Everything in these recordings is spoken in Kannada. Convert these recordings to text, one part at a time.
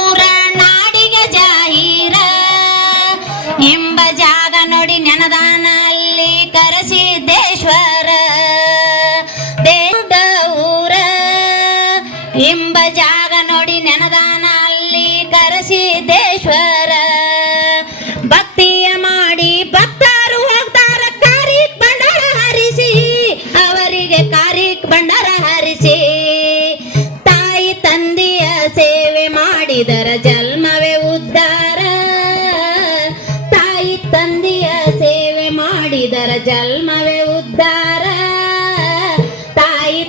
ಊರ ನಾಡಿಗೆ ಜಾಹೀರ. ಎಂಬ ಜಾಗ ನೋಡಿ ನೆನದಾನ ಅಲ್ಲಿ ಕರಸಿದ್ದೇಶ್ವರ. ದೇವದ ಊರ ಎಂಬ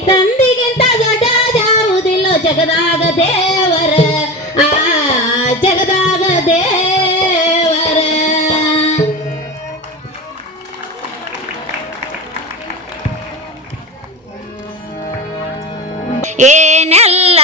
ತಂದೆಗಿಂತ ದೊಡ್ಡ ಯಾವುದಿಲ್ಲ ಜಗದಾಗ ದೇವರ ಆ ಜಗದಾಗ ದೇವರ ಏನೆಲ್ಲ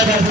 But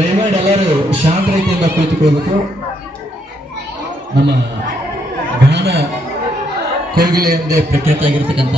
ದಯಮಾಡಿ ಎಲ್ಲರೂ ಶಾಂತ ರೀತಿಯಿಂದ ಕುಳಿತುಕೊಳ್ಬೇಕು ನಮ್ಮ ಗಾನ ಕೋಗಿಲೆ ಎಂದೇ ಪ್ರಖ್ಯಾತ ಆಗಿರ್ತಕ್ಕಂಥ